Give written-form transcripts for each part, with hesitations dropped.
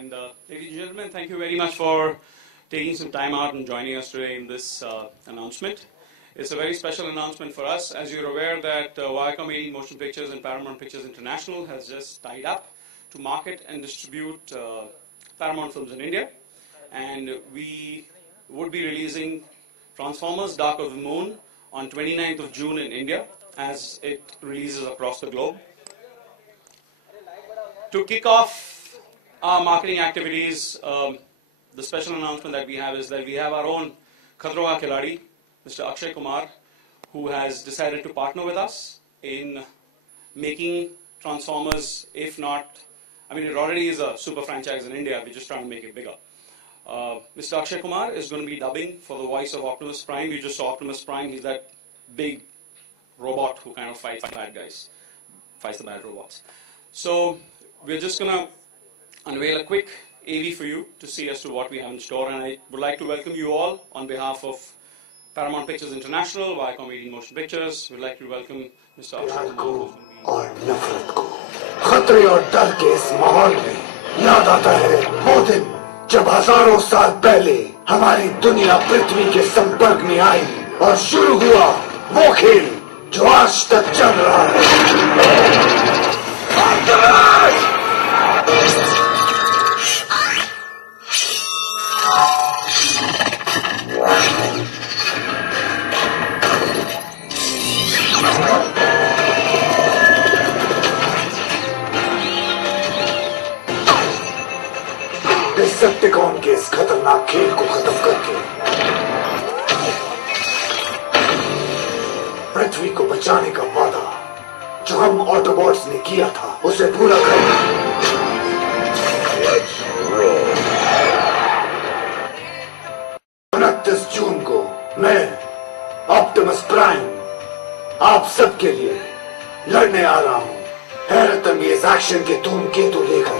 And ladies and gentlemen, thank you very much for taking some time out and joining us today in this announcement. It's a very special announcement for us. As you're aware that Viacom 18 Motion Pictures and Paramount Pictures International has just tied up to market and distribute Paramount films in India. And we would be releasing Transformers Dark of the Moon on 29th of June in India as it releases across the globe. To kick off our marketing activities, the special announcement that we have is that we have our own Khatro Ka Khiladi, Mr. Akshay Kumar, who has decided to partner with us in making Transformers, if not, I mean it already is a super franchise in India, we're just trying to make it bigger. Mr. Akshay Kumar is going to be dubbing for the voice of Optimus Prime. You just saw Optimus Prime, he's that big robot who kind of fights the bad guys, fights the bad robots. So we're just going to unveil a quick AV for you to see as to what we have in store, and I would like to welcome you all on behalf of Paramount Pictures International, Viacom 18 Motion Pictures. We'd like to welcome Mr. Akshay Kumar. और नफरत को खतरे और डर के इस माहौल में याद आता है वो दिन जब हजारों साल पहले हमारी दुनिया पृथ्वी के संपर्क में आई और शुरू हुआ वो खेल जो आज तक चल रहा है। डिसेप्टिकॉन के इस खतरनाक खेल को खत्म करके पृथ्वी को बचाने का वादा जो हम ऑटोबॉट्स ने किया था उसे पूरा करें। 29 जून को मैं ऑप्टिमस प्राइम आप सबके लिए लड़ने आ रहा हूं, हैरत अंगेज एक्शन के धूमकेतु लेकर।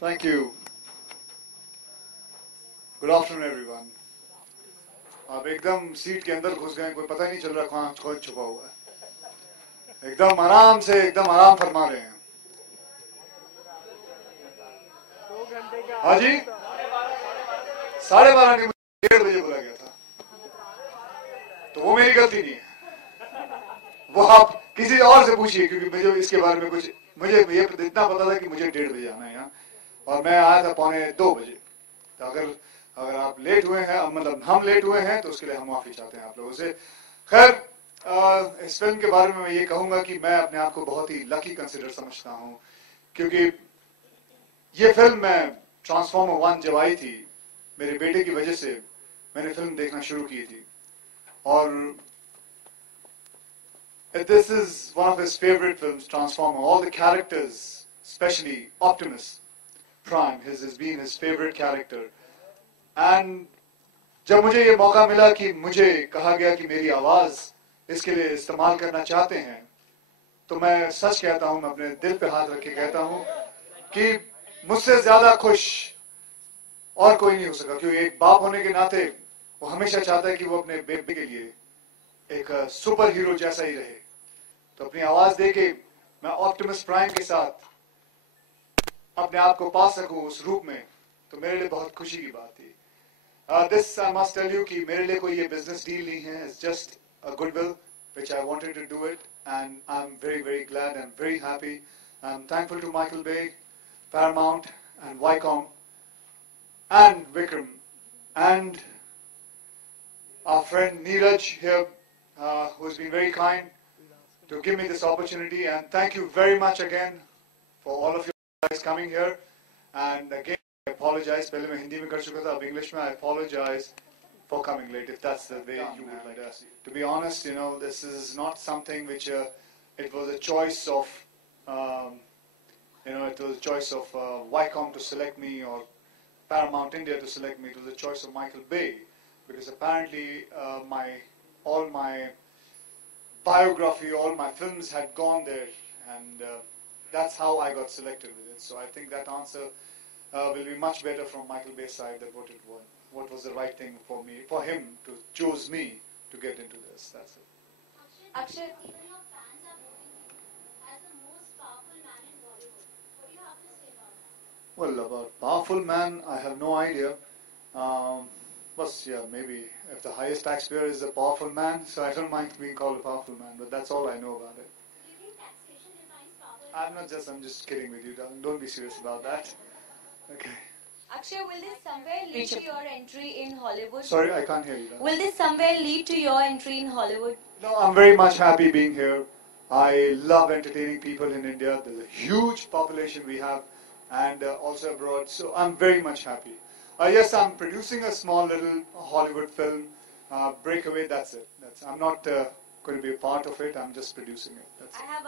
Thank you. Good afternoon, everyone. आप एकदम सीट के अंदर घुस गए, कोई पता ही नहीं चल रहा कहाँ कौन छुपा हुआ है। एकदम आराम से, एकदम आराम फरमा रहे हैं। हाँ जी, 12:30 नहीं, 1:30 बजे बोला गया था, तो वो मेरी गलती नहीं है। वो आप किसी और से पूछिए, क्योंकि मुझे इसके बारे में कुछ, मुझे ये इतना पता था कि मुझे 1:30 बजे आना है यहाँ, और मैं आया था 1:45 बजे। तो अगर आप लेट हुए हैं, मतलब हम लेट हुए हैं, तो उसके लिए हम माफी चाहते हैं आप लोगों से। खैर, इस फिल्म के बारे में मैं ये कहूंगा कि मैं अपने आप को बहुत ही लकी कंसिडर समझता हूं, क्योंकि ये फिल्म मैं ट्रांसफॉर्मर 1 जब आई थी, मेरे बेटे की वजह से मैंने फिल्म देखना शुरू की थी, और this is one of his favorite films, Transformer. All the characters, especially Optimus Prime, has been his favorite character. And जब मुझे ये मौका मिला कि मुझे कहा गया कि मेरी आवाज इसके लिए इस्तेमाल करना चाहते हैं, तो मैं सच कहता हूं, मैं अपने दिल पे हाथ रख के कहता हूं कि मुझसे ज्यादा खुश और कोई नहीं हो सका, क्योंकि एक बाप होने के नाते वो हमेशा चाहता है कि वो अपने बेटे के लिए एक सुपर हीरो जैसा ही रहे। तो अपनी आवाज देके मैं ऑप्टिमस प्राइम के साथ अपने आप को पा सकूं उस रूप में, तो मेरे लिए बहुत खुशी की बात थी। This I must tell you कि मेरे लिए कोई ये बिजनेस डील नहीं है, it's just a goodwill which I wanted to do it, and I'm very very glad and very happy. I'm thankful to Michael Bay, Paramount and Viacom and Vikram and our friend Neeraj here, who's been very kind to give me this opportunity, and thank you very much again for all of you guys coming here. And again, I apologize, पहले मैं हिंदी में कर चुका था, अब English में, I apologize for coming late if that's the way you would like to. To be honest, you know, this is not something which it was a choice of it was a choice of Viacom to select me or Paramount India to select me. It was a choice of Michael Bay, because apparently all my biography, all my films had gone there, and that's how I got selected with it. So I think that answer will be much better from Michael Bay's side than what was the right thing for me, for him to choose me to get into this. That's it. Akshay, Even your fans are voting you as the most powerful man in Bollywood. What do you have to say about that? Well, about powerful man, I have no idea. But yeah, maybe if the highest taxpayer is a powerful man, so I don't mind being called a powerful man. But that's all I know about it. Do you think taxation defines power? I'm just kidding with you, darling. Don't be serious about that. Okay. Akshay, will this somewhere lead to your entry in Hollywood? Sorry, I can't hear you. Darling. Will this somewhere lead to your entry in Hollywood? No, I'm very much happy being here. I love entertaining people in India. There's a huge population we have, and also abroad. So I'm very much happy. Yes, I'm producing a small little Hollywood film, Breakaway. That's it. I'm not going to be a part of it. I'm just producing it. That's I it. have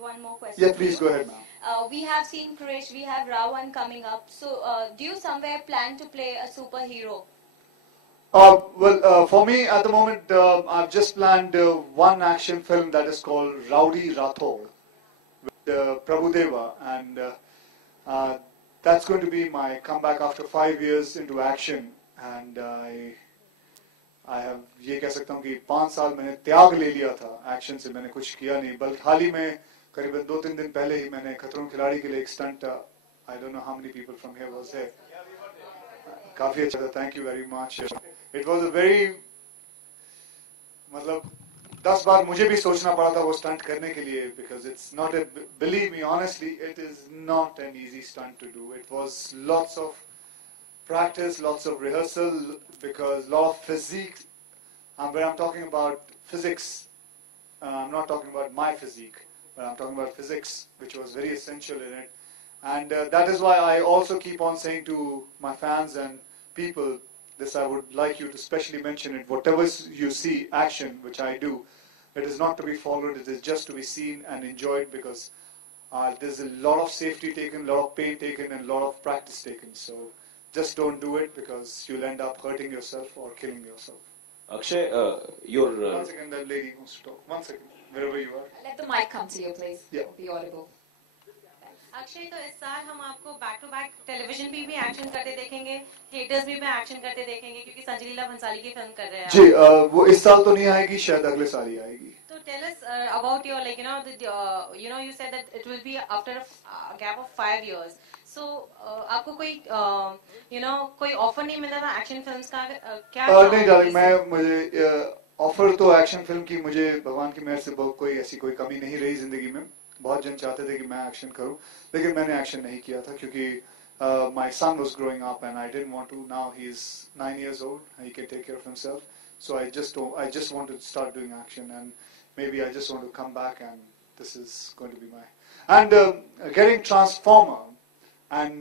one more question. Yeah, for please you. go ahead, ma'am. We have seen Krish, we have Ravan coming up. So, do you somewhere plan to play a superhero? For me at the moment, I've just planned one action film that is called Rowdy Rathod with Prabhudeva, and that's going to be my comeback after 5 years into action. And I have ये कह सकता हूँ कि 5 साल मैंने त्याग ले लिया था एक्शन से, मैंने कुछ किया नहीं, बल्कि हाल ही में करीबन 2-3 दिन पहले ही मैंने खतरों के खिलाड़ी के लिए एक stunt, I don't know how many people from here was there. काफी अच्छा था, thank you very much. It was a very, मतलब 10 बार मुझे भी सोचना पड़ा था वो स्टंट करने के लिए, because it's not a, believe me honestly, it is not an easy stunt to do. It was lots of practice, lots of rehearsal, because a lot of physique. When I'm talking about physics, I'm not talking about my physique, but I'm talking about physics, which was very essential in it. And that is why I also keep on saying to my fans and people, this I would like you to specially mention it, whatever you see, action, which I do, it is not to be followed, it is just to be seen and enjoyed, because there's a lot of safety taken, a lot of pain taken, and a lot of practice taken. So just don't do it, because you'll end up hurting yourself or killing yourself. Akshay, your... 1 second, that lady wants to talk. 1 second, wherever you are. Let the mic come to you, please. Yeah. Be audible. Akshay, तो इस साल हम आपको back to back television पे भी action करते देखेंगे, theatres भी में एक्शन करते देखेंगे, क्योंकि संजय लीला भंसाली की फिल्म कर रहे हैं जी, वो इस साल तो नहीं आएगी, शायद अगले साल ही आएगी. तो tell us about your like you said that it will be after a gap of 5 years. So आपको कोई कोई ऑफर नहीं मिला था एक्शन फिल्म्स का? क्या नहीं डार्लिंग, मुझे ऑफर तो एक्शन फिल्म की मुझे भगवान की मेहर से कोई ऐसी कोई कमी नहीं रही जिंदगी में. बहुत जन चाहते थे कि मैं एक्शन करूं, लेकिन मैंने एक्शन नहीं किया था, क्योंकि my son was growing up and I didn't want to. Now he's 9 years old, he can take care of himself. So I just want to start doing action, and maybe I just want to come back, and this is going to be my, and getting Transformer and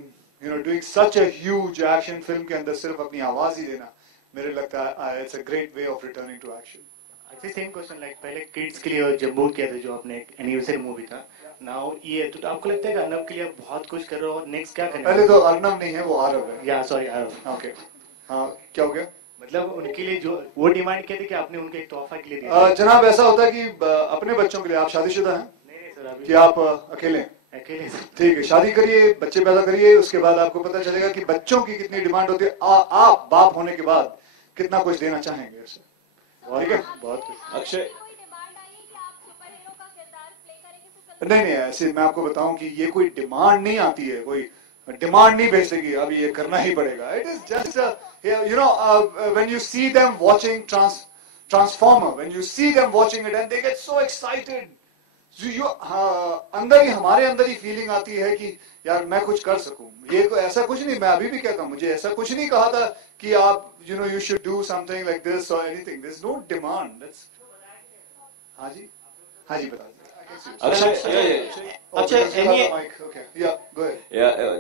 doing such a huge action film के अंदर सिर्फ अपनी आवाज ही देना, मेरे लगता है it's a great way of returning to action. Actually, same question, like पहले kids के लिए जम्बो किया था जो आपने एनिवर्सरी मूवी था, now ये तो आपको लगता है कि अर्नब के लिए बहुत कुछ कर रहे हो, नेक्स्ट क्या करने? पहले तो अर्नब नहीं है, वो आरव है. या सॉरी आरव. ओके, हाँ क्या हो गया? मतलब उनके लिए जो वो डिमांड किया था कि आपने उनके एक तोहफा के लिए दिया. जनाब ऐसा होता है कि अपने बच्चों के लिए, आप शादीशुदा हैं? नहीं सर, अभी कि आप अकेले? अकेले. ठीक है, शादी करिए, बच्चे पैदा करिए, उसके बाद आपको पता चलेगा कि बच्चों की कितनी डिमांड होती है. आप बाप होने के बाद कितना कुछ देना चाहेंगे उसे. ठीक है, बहुत कुछ. अक्षय, नहीं ऐसे मैं आपको बताऊं कि ये कोई डिमांड नहीं आती है, कोई डिमांड नहीं भेज सकी, अभी ये करना ही पड़ेगा. It is just when you see them watching transformer, when you see them watching it and they get so excited, अंदर ही हमारे अंदर ही फीलिंग आती है कि यार मैं कुछ कर सकूं. ये कोई ऐसा कुछ नहीं, मैं अभी भी कहता हूं, मुझे ऐसा कुछ नहीं कहा था कि आप you should do something like this or anything. There's no demand. That's हाँ जी बता दीजिए.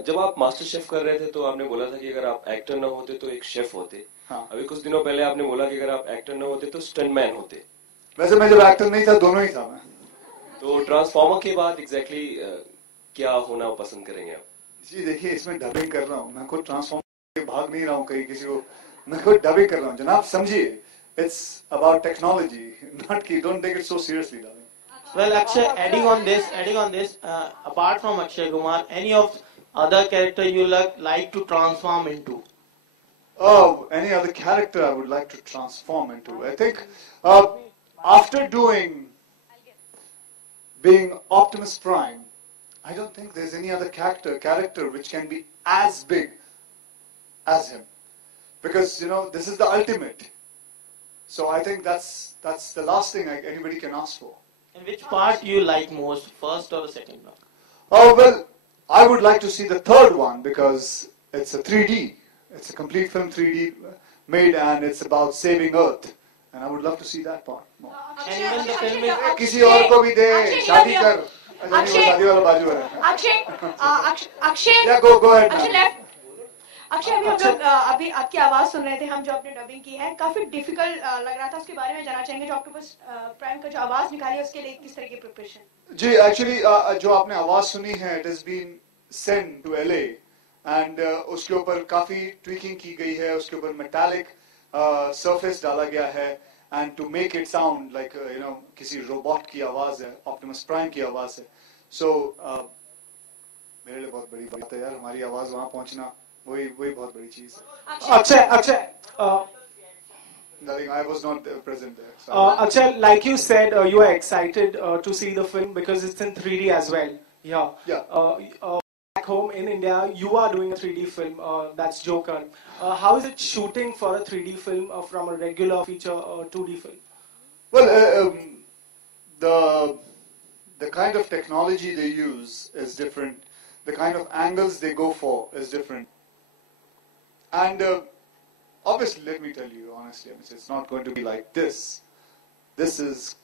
जब आप मास्टर शेफ कर रहे थे तो आपने बोला था कि अगर आप एक्टर न होते तो एक शेफ होते. हाँ. अभी कुछ दिनों पहले आपने बोला कि अगर आप एक्टर न होते तो स्टंटमैन होते. वैसे मैं जब एक्टर नहीं था, दोनों ही था मैं. तो ट्रांसफॉर्मर के बाद एग्जैक्टली क्या होना पसंद करेंगे आप? जी देखिए, इसमें डबिंग कर रहा हूँ मैं, खुद ट्रांसफॉर्मर के भाग नहीं रहा हूँ कहीं किसी को, मैं खुद डबिंग कर रहा हूँ. जनाब समझिए, it's about technology, not key, don't take it so seriously darling. Well, Akshay, adding on this, apart from Akshay Kumar, any of other character you like to transform into? Oh, any other character I would like to transform into? I think after being Optimus Prime, I don't think there's any other character which can be as big as him. Because, you know, this is the ultimate. So I think that's the last thing anybody can ask for. And which part you like most, first or the second one? Oh, well, I would like to see the third one because it's a 3D. It's a complete film 3D made and it's about saving Earth. And I would love to see that part more. And even the film is... किसी और को भी दे, शादी कर. शादी वाला बाजू है. Akshay Yeah, go ahead. Akshay अभी हम लोग अभी आपकी आवाज सुन रहे थे, हम जो आपने डबिंग की है काफी डिफिकल्ट लग रहा था, उसके बारे में जानना चाहेंगे। जो ऑक्टोपस प्राइम का जो आवाज निकाली है उसके लिए किस तरह की प्रिपरेशन? जी, एक्चुअली जो आपने आवाज सुनी है, it has been sent to LA and उसके ऊपर काफी ट्विकिंग की गई है, उसके ऊपर मेटालिक सरफेस डाला गया है and to make it sound like you know किसी रोबोट की आवाज है, ऑप्टिमस प्राइम की आवाज है. So मेरे लिए बहुत बड़ी बात है यार, हमारी आवाज वहां पहुंचना वही बहुत बड़ी चीज है. Akshay, Nothing, I was not present there. Akshay, like you said, you are excited to see the film because it's in 3D as well. Yeah. Back home in India, you are doing a 3D film, that's Joker. How is it shooting for a 3D film from a regular feature 2D film? Well, the kind of technology they use is different. The kind of angles they go for is different. And obviously, let me tell you honestly, it's not going to be like this. This is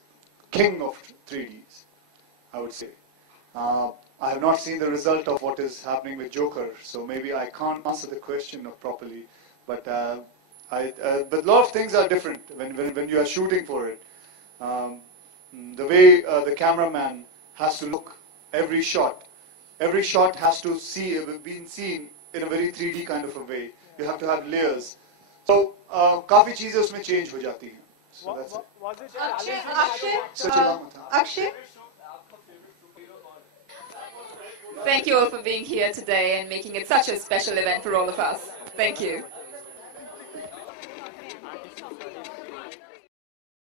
king of 3Ds, I would say. I have not seen the result of what is happening with Joker, so maybe I can't answer the question properly. But but a lot of things are different when you are shooting for it. The way the cameraman has to look every shot has to be seen in a very 3D kind of a way. You have to have layers. So काफी चीजें उसमें change हो जाती हैं. So that's it. Akshay, thank you all for being here today and making it such a special event for all of us. Thank you.